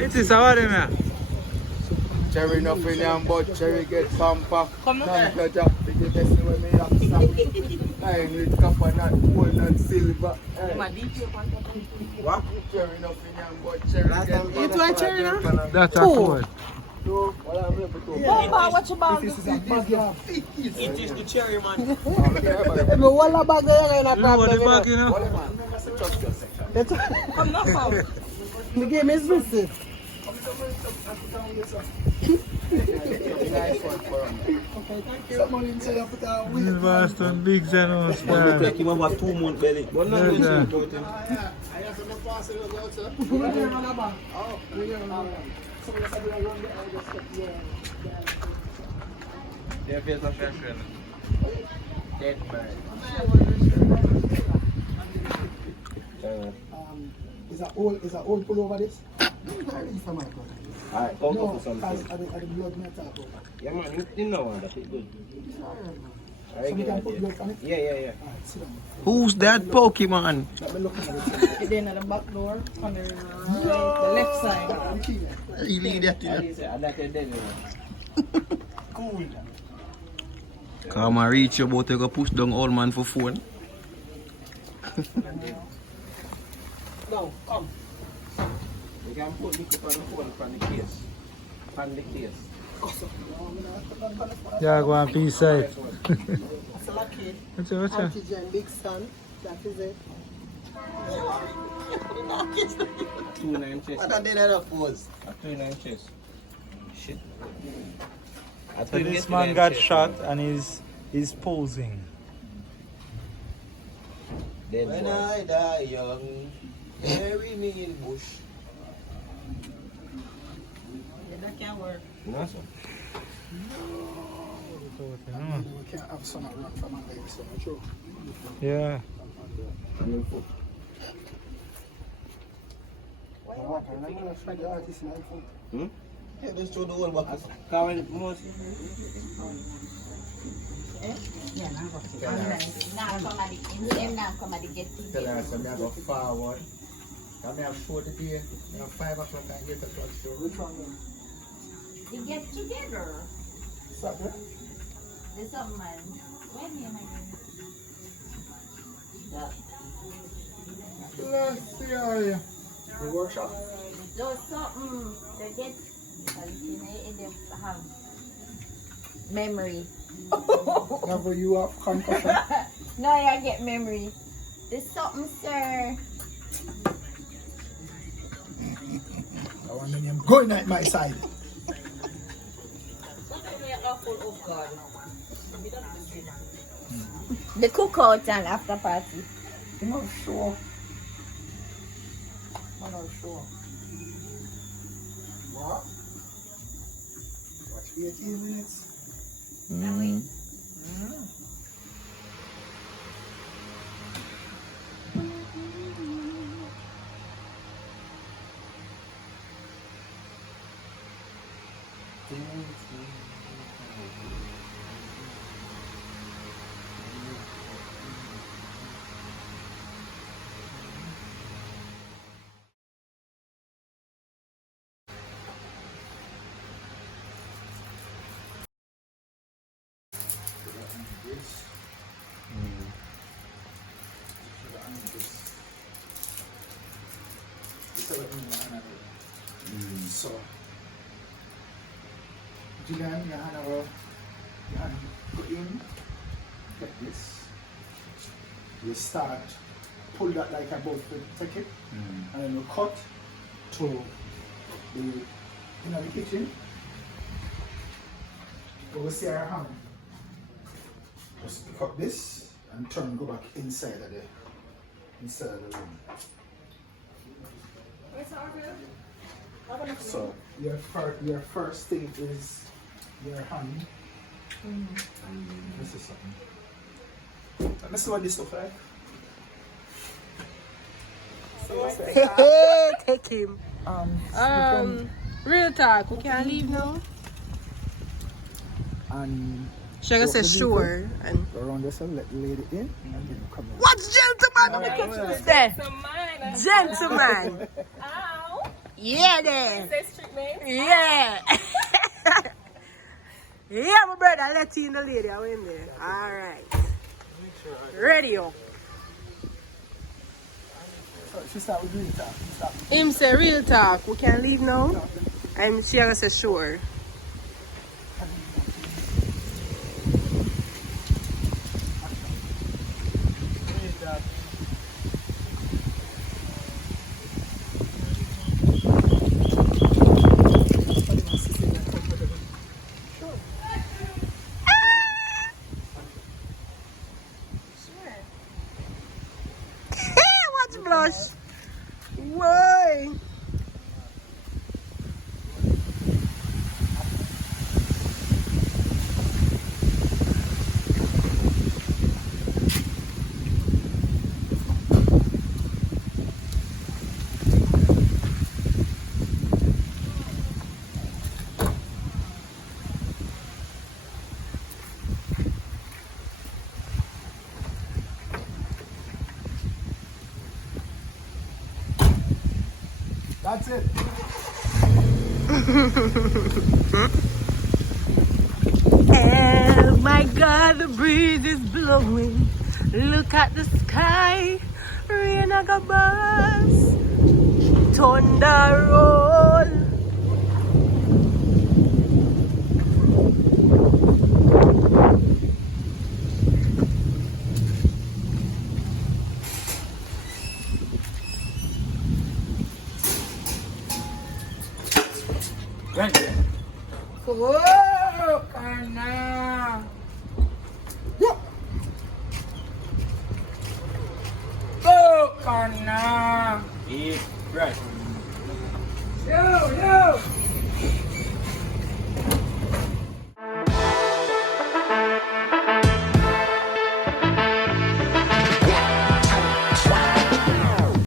It is how them here. Cherry nothing and but cherry get pamper. Come on. Pamper drop to the best way me have some. Time with copper, not gold, not silver. What? Cherry nothing and but cherry get pamper. You want cherry now? That's a code. No, what I'm here for. Bomba, what you bag? It is the cherry man. Me walla bag there na You know what the problem. bag, you know? Come now, come. The game is missing. This Boston Bigs and all Look style. like him have a 2 month belly. But not Yeah, yeah. about him. Der wird noch sehr schön. Dead man. Is that old pullover this? Alright, come No, for something. are the blood metal over? Yeah man, you know one that is good. So we can put blood on it? Yeah. Alright, sit down. Who's that Pokemon? Let me look at it. Then at the back door, on the left side. You leave that in. Cool. Come and reach your boat, you go push down old man for phone. Now, come. You can put the phone from the case. From the case. Yeah, go on peace side. That's a lucky. What's that? Antigen, big sun. That is it. 2-9 chest. I did that pose. 2-9 chest. Shit. So this man got shot and he's posing. When I die young, bury me in bush. Yeah, that can't work. You know so? We can't have some run from under here, so true. Yeah. Yeah, just show the whole box. Karen, most. Tell her some I go forward. I may have showed the day. I have 5 o'clock and 8 o'clock show. Which one then? They get together. Saturday? There's some man. When am I going? Let's see how you. The workshop? There's something they get. They have memory. Never you have concussion? No, I get memory. There's something, sir. I want to name going at my side. The cookout and after party. I'm not sure. I'm not sure. What? Watch 18 minutes? So, Julian, you put in, get this. You start, pull that like about to take it, and then you cut to the kitchen. You will see our hand. Just pick up this and turn, go back inside of the room. So your first thing is your hand. This is something. Let's see what this looks like. Take him. Real talk. We can't leave now. And She gonna say sure. And Go around yourself, let the lady in, and then come in. what's gentleman? Let me catch this there. Gentleman. Ow. Yeah, there. Say street name. Yeah. Yeah, my brother. Let you in the lady. I'm in there. All right. Radio. So she start with real talk. Stop. Him say real talk. We can leave now. And she gonna say sure. Watch blush. Why? That's it. Oh my God, the breeze is blowing. Look at the sky. Rain like a bus. Thunder roll. Oh, Kana. Oh, Kana. Yeah, right. Yo, yo.